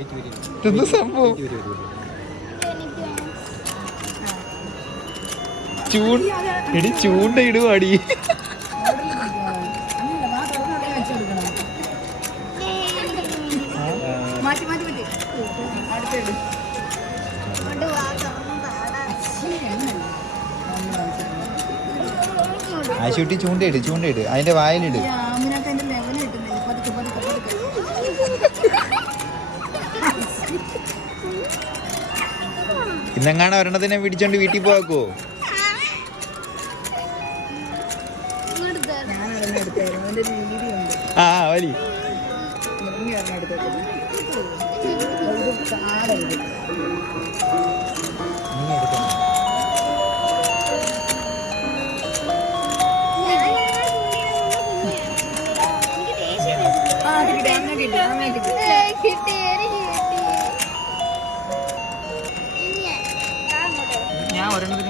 ഇതെന്താ സംഭവം? ചൂൺ എടി ചൂണ്ട ഇടുവാടി ആശുട്ടി ചൂണ്ടയിട് ചൂണ്ടയിട് അതിന്റെ വായിലിട്. ഇന്നെങ്ങാണ് ഒരെണ്ണത്തിനെ പിടിച്ചോണ്ട് വീട്ടിൽ പോവാക്കോ? ആ വലി. നീ അമ്മ